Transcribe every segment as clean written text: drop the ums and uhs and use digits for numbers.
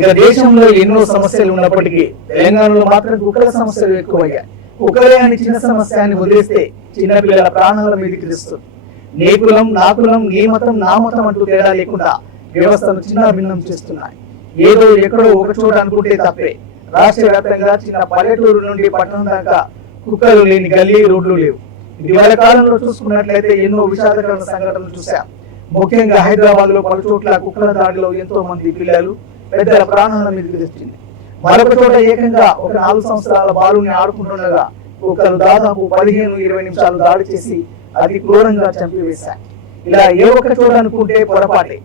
ఇక దేశంలో ఎన్నో సమస్యలు ఉన్నప్పటికీ తెలంగాణలో మాత్రం కుక్కల సమస్యలు ఎక్కువయ్యాయి. కుక్కలే అని చిన్న సమస్య అని వదిలేస్తే చిన్నపిల్లల ప్రాణాల మీదకి తెస్తుంది. నీ కులం నా కులం, నీ మతం నా మతం అంటూ తేడా లేకుండా వ్యవస్థను చిన్న భిన్నం చేస్తున్నాయి. ఏదో ఎక్కడో ఒక చోట అనుకుంటే తప్పే. రాష్ట్ర వ్యాప్తంగా చిన్న పల్లెటూరు నుండి పట్టణం దాకా కుక్కలు లేని గల్లీ రోడ్లు లేవు. ఇటీవల కాలంలో చూసుకున్నట్లయితే ఎన్నో విషాదకరమైన సంఘటనలు చూశాం. ముఖ్యంగా హైదరాబాద్ లో పలు చోట్ల కుక్కల దాడిలో ఎంతో మంది పిల్లలు పెద్దల ప్రాణాల మీదకి తెచ్చింది. మరొక చోట ఏకంగా ఒక 4 సంవత్సరాల బాలుని ఆడుకుంటుండగా కుక్కలు దాదాపు 15-20 నిమిషాలు దాడి చేసి అతి క్రూరంగా చంపివేశాయి. ఇలా ఏ ఒక్క చోట అనుకుంటే పొరపాటే.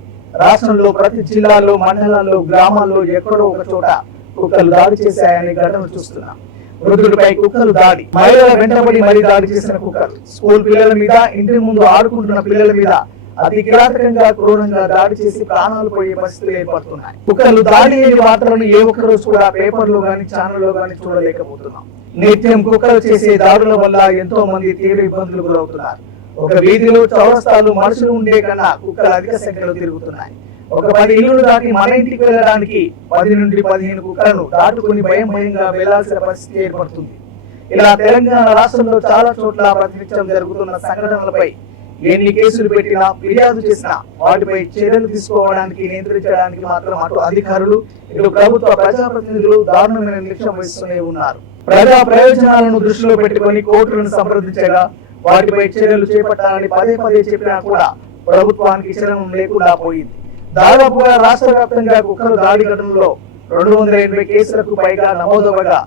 రాష్ట్రంలో ప్రతి జిల్లాలో, మండలాల్లో, గ్రామాల్లో ఎక్కడో ఒక చోట కుక్కలు దాడి చేశాయని ఘటనలు చూస్తున్నాం. వృద్ధుడిపై కుక్కలు దాడి, మహిళల వెంటబడి మరీ దాడి చేసిన కుక్కలు, స్కూల్ పిల్లల మీద, ఇంటి ముందు ఆడుకుంటున్న పిల్లల మీద అతి కిరాతకంగా క్రూరంగా దాడి చేసి ప్రాణాలు పోయే పరిస్థితులు ఏర్పడుతున్నాయి. కుక్కలు దాడి లేని వార్తలను ఏ ఒక్క రోజు కూడా పేపర్లో గాని ఛానల్లో గాని చూడలేకపోతున్నాం. నిత్యం కుక్కలు చేసే దాడుల వల్ల ఎంతో మంది తీవ్ర ఇబ్బందులు గురవుతున్నారు. ఒక వీధిలో చౌరస్తాలు మనుషులు ఉండే కన్నా కుక్కలు అధిక సంఖ్యలో తిరుగుతున్నాయి. ఒక 10 ఇళ్లను దాటి మన ఇంటికి వెళ్ళడానికి 10 నుండి 15 కుక్కలను దాటుకుని భయంగా వెళ్లాల్సిన పరిస్థితి ఏర్పడుతుంది. ఇలా తెలంగాణ రాష్ట్రంలో చాలా చోట్ల ప్రతినిత్యం జరుగుతున్న సంఘటనలపై ఎన్ని కేసులు పెట్టినా, ఫిర్యాదు చేసినా వాటిపై చర్యలు తీసుకోవడానికి, నియంత్రించడానికి మాత్రం అటు అధికారులు, ఇటు ప్రభుత్వ ప్రజాప్రతినిధులు దారుణమైన నిర్లక్ష్యం వహిస్తూనే ఉన్నారు. ప్రజా ప్రయోజనాలను దృష్టిలో పెట్టుకుని కోర్టులను సంప్రదించగా వాటిపై చర్యలు చేపట్టాలని పదే చెప్పినా కూడా ప్రభుత్వానికి చలనం లేకుండా పోయింది. దాదాపుగా రాష్ట్ర వ్యాప్తంగా కుక్కల దాడి ఘటనలో 280 కేసులకు పైగా నమోదవగా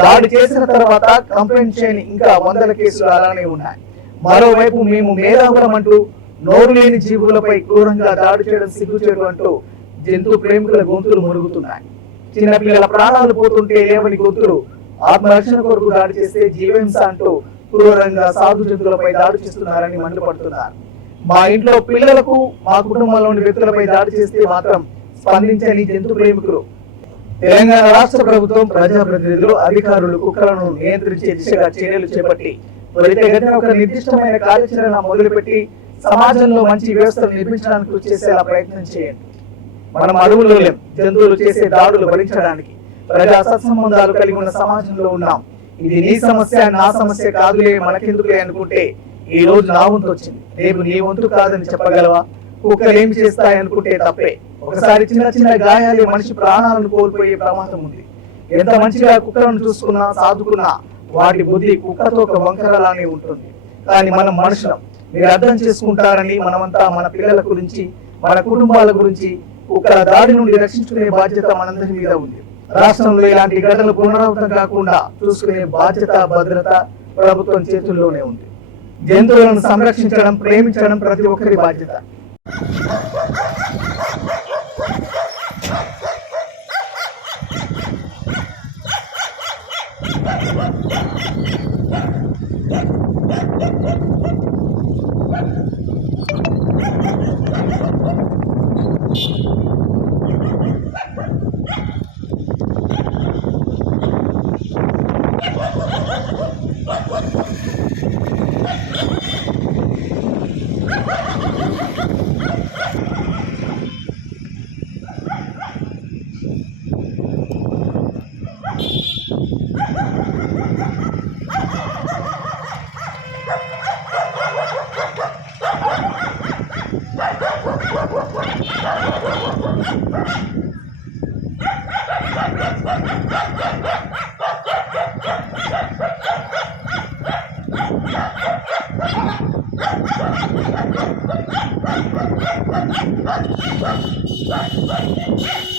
దాడి చేసిన తర్వాత కంప్లైంట్ చేయని ఇంకా 100 కేసులు అలానే ఉన్నాయి. మరోవైపు మేము మేధావులం అంటూ నోరు లేని జీవులపై క్రూరంగా దాడి చేయడం సిగ్గుచేటు అంటూ జంతు ప్రేమికుల గొంతులు మురుగుతున్నాయి. చిన్నపిల్లల ప్రాణాలు పోతుంటే లేవని గొంతులు ఆత్మరక్షణ కొరకు దాడి చేస్తే జీవహింస అంటూ క్రూరంగా సాధు జంతువులపై దాడి చేస్తున్నారని మండిపడుతున్నారు. మా ఇంట్లో పిల్లలకు, మా కుటుంబంలోని వ్యక్తులపై దాడి చేస్తే మాత్రం స్పందించని జంతు ప్రేమికులు. తెలంగాణ రాష్ట్ర ప్రభుత్వం, ప్రజాప్రతినిధులు, అధికారులు కుక్కలను నియంత్రించే దిశగా చర్యలు చేపట్టి త్వరితగతిన ఒక నిర్దిష్టమైన కార్యాచరణ మొదలుపెట్టి సమాజంలో మంచి వ్యవస్థను నిర్మించడానికి కృషి చేసేలా ప్రయత్నం చేయండి. మనం అడవుల్లో లేం, జంతువులు చేసే దాడులు భరించడానికి. ప్రజా సత్సంబంధాలు కలిగి ఉన్న సమాజంలో ఉన్నాం. ఇది నీ సమస్య, నా సమస్య కాదులే, మనకెందుకులే అనుకుంటే ఈ రోజు నా వంతు వచ్చింది, రేపు నీ వంతు కాదని చెప్పగలవా? కుక్కలు ఏమి చేస్తాయి అనుకుంటే తప్పే. ఒకసారి చిన్న గాయాలే మనిషి ప్రాణాలను కోల్పోయే ప్రమాదం ఉంది. ఎంత మంచిగా కుక్కలను చూసుకున్నా, సాదుకున్నా వాటి బుద్ధి కుక్కతో ఒక వంకరలానే ఉంటుంది. కానీ మనం మనుషులం, మీరు అర్థం చేసుకుంటారని మనమంతా మన పిల్లల గురించి, మన కుటుంబాల గురించి కుక్కల దాడి నుండి రక్షించుకునే బాధ్యత మనందరి మీద ఉంది. రాష్ట్రంలో ఇలాంటి ఘటనలు పునరావృతం కాకుండా చూసుకునే బాధ్యత, భద్రత ప్రభుత్వం చేతుల్లోనే ఉంది. జంతువులను సంరక్షించడం, ప్రేమించడం ప్రతి ఒక్కరి బాధ్యత. What?